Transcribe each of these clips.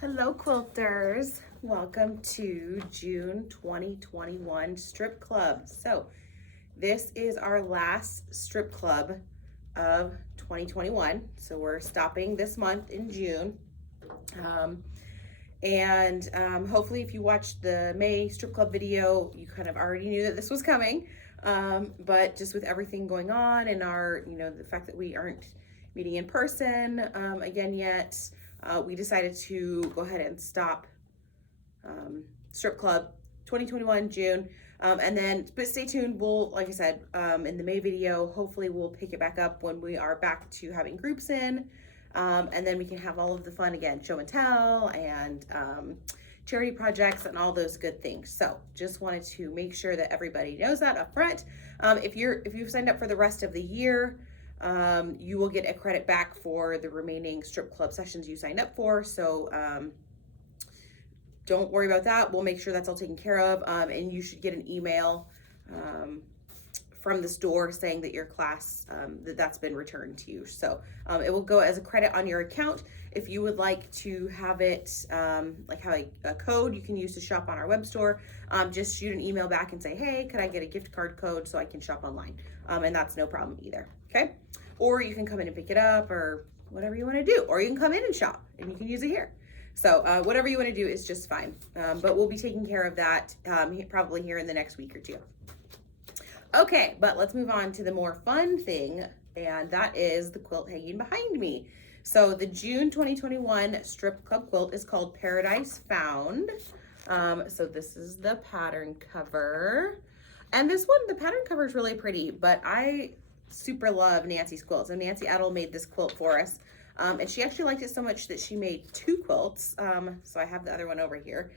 Hello quilters, welcome to June 2021 strip club. So this is our last strip club of 2021. So we're stopping this month in June. Hopefully if you watched the May strip club video, you kind of already knew that this was coming. But just with everything going on and the fact that we aren't meeting in person again yet, we decided to go ahead and stop strip club 2021 June. But stay tuned. Like I said, in the May video, hopefully we'll pick it back up when we are back to having groups in. And then we can have all of the fun again, show and tell and charity projects and all those good things. So just wanted to make sure that everybody knows that up front. If you've signed up for the rest of the year, you will get a credit back for the remaining strip club sessions you signed up for. So don't worry about that. We'll make sure that's all taken care of. And you should get an email from the store saying that your class, that's been returned to you. So it will go as a credit on your account. If you would like to have it, like have a code you can use to shop on our web store, just shoot an email back and say, hey, could I get a gift card code so I can shop online? And that's no problem either, okay? Or you can come in and pick it up or whatever you wanna do. Or you can come in and shop and you can use it here. So whatever you wanna do is just fine. But we'll be taking care of that probably here in the next week or two. Okay, but let's move on to the more fun thing, and that is the quilt hanging behind me. So the June 2021 strip club quilt is called Paradise Found. So this is the pattern cover. And this one, the pattern cover is really pretty, but I super love Nancy's quilt. So Nancy Adel made this quilt for us. And she actually liked it so much that she made two quilts. So I have the other one over here.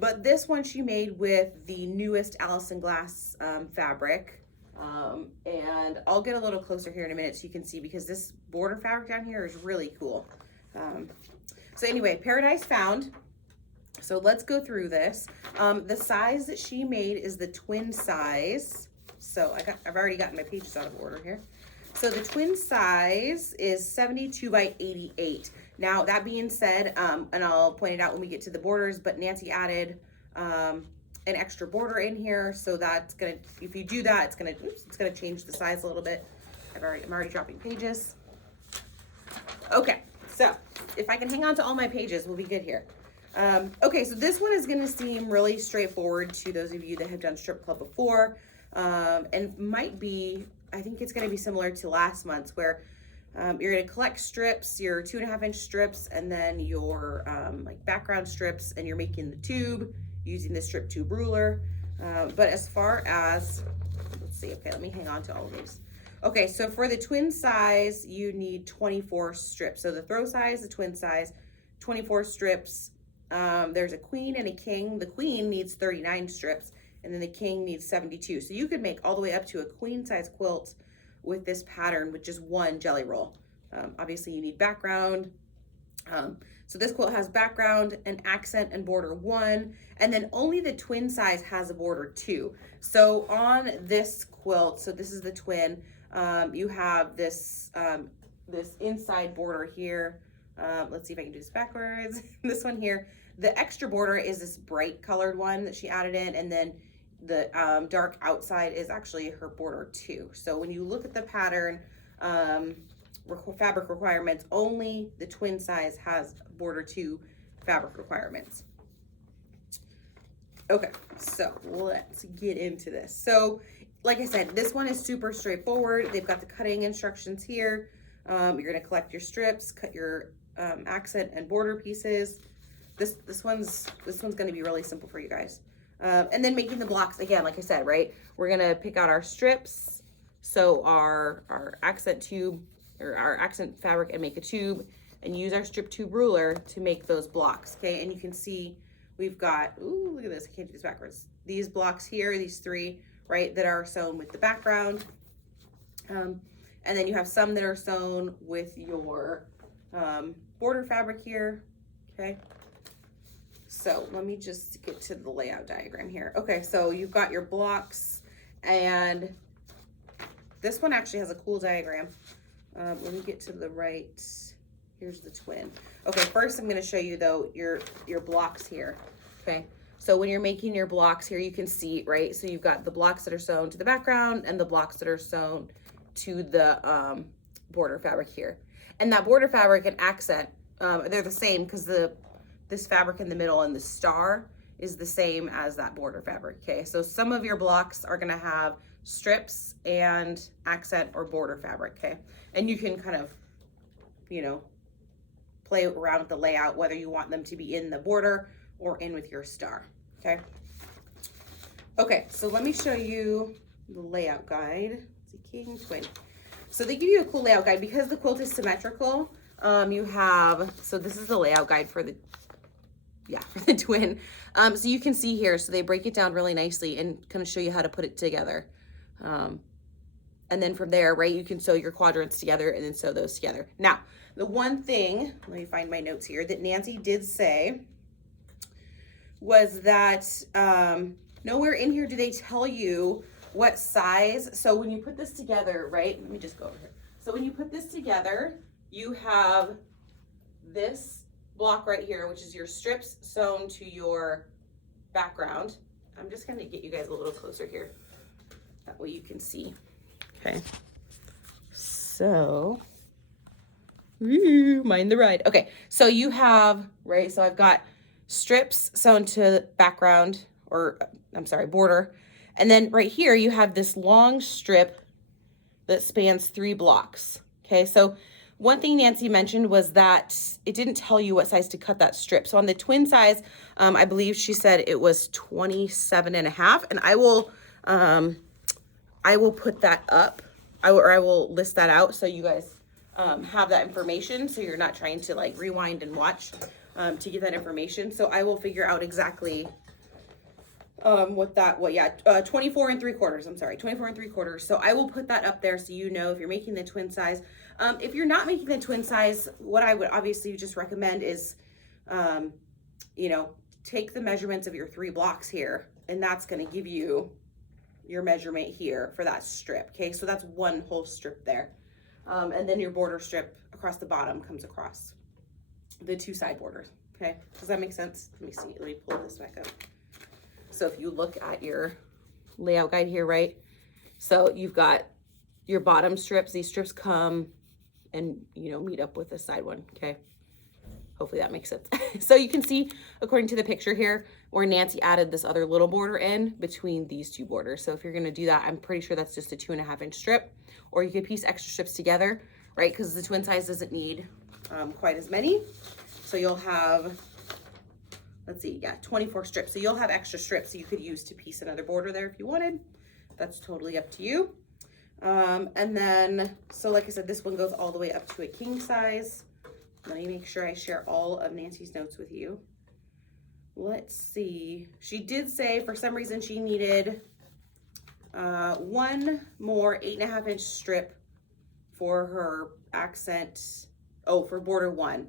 But this one she made with the newest Allison Glass fabric. And I'll get a little closer here in a minute so you can see, because this border fabric down here is really cool. So anyway, Paradise Found. So let's go through this. The size that she made is the twin size. So I've already gotten my pages out of order here. So the twin size is 72 by 88. Now, that being said, and I'll point it out when we get to the borders, but Nancy added an extra border in here. So that's gonna, if you do that, it's gonna change the size a little bit. I'm already dropping pages. Okay, so if I can hang on to all my pages, we'll be good here. Okay, so this one is gonna seem really straightforward to those of you that have done strip club before. And might be, I think it's gonna be similar to last month's, where you're gonna collect strips, your 2.5 inch strips, and then your like background strips, and you're making the tube using the strip tube ruler. But as far as, let's see, okay, let me hang on to all of these. Okay, so for the twin size, you need 24 strips. So the throw size, the twin size, 24 strips. There's a queen and a king. The queen needs 39 strips, and then the king needs 72. So you could make all the way up to a queen size quilt with this pattern with just one jelly roll. Obviously you need background. So this quilt has background, an accent, and border 1, and then only the twin size has a border 2. So on this quilt, so this is the twin, you have this this inside border here. Let's see if I can do this backwards. This one here, the extra border is this bright colored one that she added in, and then the dark outside is actually her border 2. So when you look at the pattern, fabric requirements, only the twin size has border 2 fabric requirements. Okay, so let's get into this. So like I said, this one is super straightforward. They've got the cutting instructions here. You're gonna collect your strips, cut your accent and border pieces. This one's gonna be really simple for you guys. And then making the blocks, again, like I said, right? We're gonna pick out our strips, so our accent tube, or our accent fabric, and make a tube, and use our strip tube ruler to make those blocks, okay? And you can see we've got, ooh, look at this, I can't do this backwards. These blocks here, these 3, right, that are sewn with the background. And then you have some that are sewn with your border fabric here, okay? So let me just get to the layout diagram here. Okay, so you've got your blocks, and this one actually has a cool diagram. Let me get to the right Here's the twin. Okay, first I'm going to show you though your blocks here. Okay, so when you're making your blocks here, you can see, right? So you've got the blocks that are sewn to the background and the blocks that are sewn to the border fabric here. And that border fabric and accent, they're the same because this fabric in the middle and the star is the same as that border fabric. Okay, so some of your blocks are going to have strips and accent or border fabric. Okay, and you can kind of, you know, play around with the layout, whether you want them to be in the border or in with your star. Okay. Okay, so let me show you the layout guide. It's a king twin. So they give you a cool layout guide because the quilt is symmetrical. You have, so this is the layout guide for the, for the twin. So you can see here, so they break it down really nicely and kind of show you how to put it together. And then from there, right, you can sew your quadrants together and then sew those together. Now, the one thing, let me find my notes here, that Nancy did say was that nowhere in here do they tell you what size. So when you put this together, right, let me just go over here. So when you put this together, you have this block right here, which is your strips sewn to your background. I'm just gonna get you guys a little closer here. That way you can see. Okay. So, mind the ride. Okay, so you have, right, so I've got strips sewn to background, or I'm sorry, border. And then right here, you have this long strip that spans 3 blocks. Okay, so one thing Nancy mentioned was that it didn't tell you what size to cut that strip. So on the twin size, I believe she said it was 27.5, and I will put that up, I will list that out so you guys have that information, so you're not trying to like rewind and watch to get that information. So I will figure out exactly 24 3/4. I'm sorry, 24 3/4. So I will put that up there so you know if you're making the twin size. If you're not making the twin size, what I would obviously just recommend is, you know, take the measurements of your 3 blocks here, and that's going to give you your measurement here for that strip. Okay, so that's one whole strip there. And then your border strip across the bottom comes across the 2 side borders. Okay, does that make sense? Let me see, let me pull this back up. So if you look at your layout guide here, right? So you've got your bottom strips. These strips come and, you know, meet up with the side one, okay? Hopefully that makes sense. So you can see, according to the picture here, where Nancy added this other little border in between these 2 borders. So if you're gonna do that, I'm pretty sure that's just a 2.5 inch strip, or you could piece extra strips together, right? Because the twin size doesn't need quite as many. So you'll have, let's see, 24 strips. So you'll have extra strips so you could use to piece another border there if you wanted. That's totally up to you. And then, so like I said, this one goes all the way up to a king size. Let me make sure I share all of Nancy's notes with you. Let's see. She did say for some reason she needed one more 8.5 inch strip for her accent. Oh, for border 1.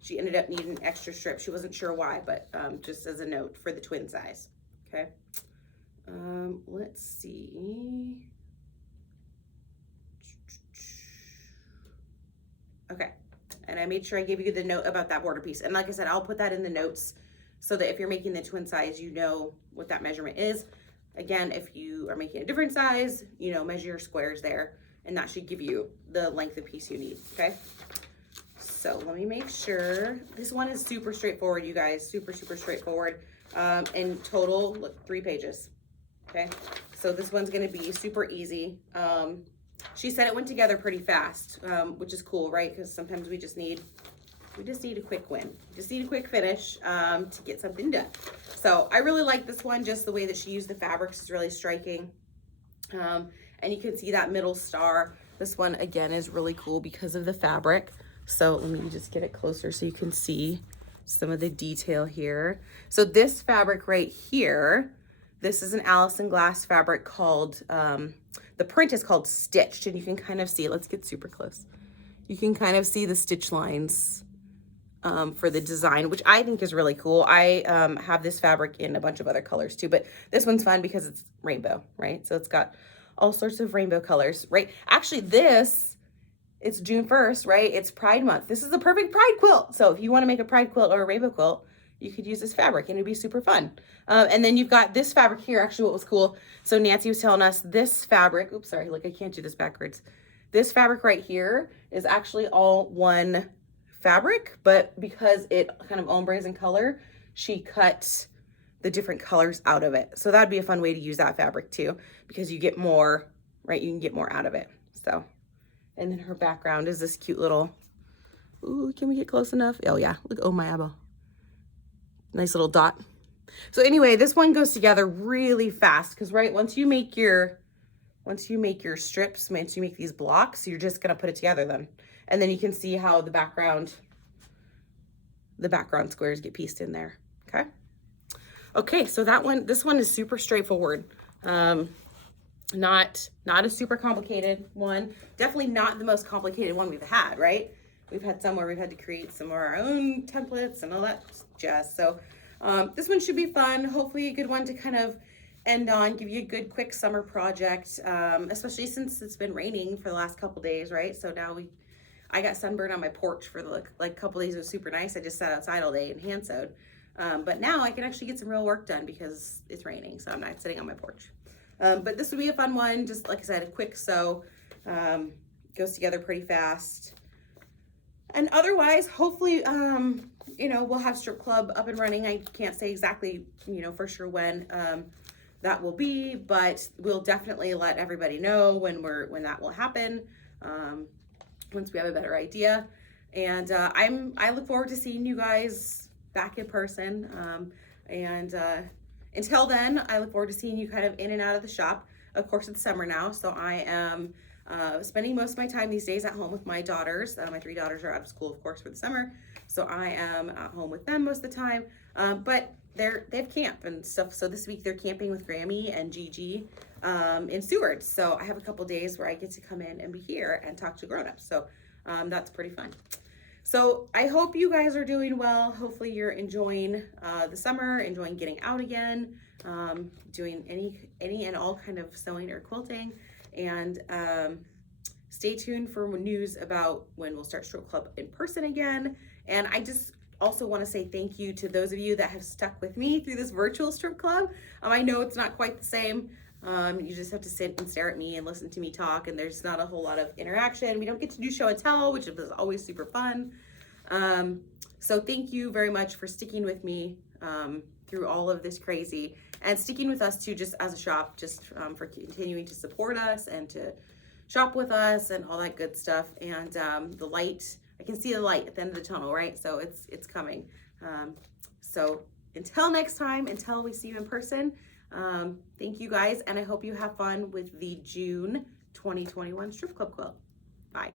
She ended up needing an extra strip. She wasn't sure why, but just as a note for the twin size. Okay. Let's see. Okay. And I made sure I gave you the note about that border piece. And like I said, I'll put that in the notes so that if you're making the twin size, you know what that measurement is. Again, if you are making a different size, you know, measure your squares there, and that should give you the length of piece you need, okay? So let me make sure. This one is super straightforward, you guys, super, super straightforward. In total, look, 3 pages, okay? So this one's gonna be super easy. She said it went together pretty fast, which is cool, right? Because sometimes we just need a quick win. Just need a quick finish to get something done. So I really like this one, just the way that she used the fabrics is really striking. And you can see that middle star. This one, again, is really cool because of the fabric. So let me just get it closer so you can see some of the detail here. So this fabric right here, this is an Allison Glass fabric called, the print is called Stitched, and you can kind of see, let's get super close. You can kind of see the stitch lines for the design, which I think is really cool. I have this fabric in a bunch of other colors too, but this one's fun because it's rainbow, right? So it's got all sorts of rainbow colors, right? Actually, this it's June 1st, right? It's Pride Month. This is the perfect Pride quilt. So if you want to make a Pride quilt or a rainbow quilt, you could use this fabric and it'd be super fun. And then you've got this fabric here. Actually, what was cool, so Nancy was telling us this fabric, oops, sorry, look, I can't do this backwards. This fabric right here is actually all one fabric, but because it kind of ombres in color, she cut the different colors out of it. So that'd be a fun way to use that fabric too, because you get more, right? You can get more out of it. So, and then her background is this cute little, ooh, can we get close enough? Oh yeah, look, oh my elbow. Nice little dot. So anyway, this one goes together really fast because right, once you make your strips, once you make these blocks, you're just gonna put it together then. And then you can see how the background squares get pieced in there, okay? Okay, so this one is super straightforward. Not a super complicated one. Definitely not the most complicated one we've had, right? We've had some where we've had to create some of our own templates and all that jazz. So this one should be fun. Hopefully a good one to kind of end on, give you a good quick summer project, especially since it's been raining for the last couple days, right? So now I got sunburned on my porch for the like couple days. It was super nice. I just sat outside all day and hand sewed. But now I can actually get some real work done because it's raining, so I'm not sitting on my porch. But this would be a fun one. Just like I said, a quick sew, goes together pretty fast. And otherwise, hopefully, you know, we'll have strip club up and running. I can't say exactly, you know, for sure when that will be, but we'll definitely let everybody know when that will happen, once we have a better idea. And I look forward to seeing you guys back in person. Until then, I look forward to seeing you kind of in and out of the shop. Of course, it's summer now, so I am spending most of my time these days at home with my daughters. My 3 daughters are out of school, of course, for the summer, so I am at home with them most of the time. But they have camp and stuff, so this week they're camping with Grammy and Gigi in Seward. So I have a couple days where I get to come in and be here and talk to grown-ups. So that's pretty fun. So I hope you guys are doing well. Hopefully you're enjoying the summer, enjoying getting out again, doing any and all kind of sewing or quilting. And stay tuned for news about when we'll start Strip Club in person again. And I just also want to say thank you to those of you that have stuck with me through this virtual strip club. I know it's not quite the same. You just have to sit and stare at me and listen to me talk, and there's not a whole lot of interaction. We don't get to do show and tell, which is always super fun. So thank you very much for sticking with me through all of this crazy, and sticking with us too, just as a shop, just for continuing to support us and to shop with us and all that good stuff. And the light, I can see the light at the end of the tunnel, right? So it's coming. So until next time, until we see you in person, thank you guys, and I hope you have fun with the June 2021 Strip Club quilt.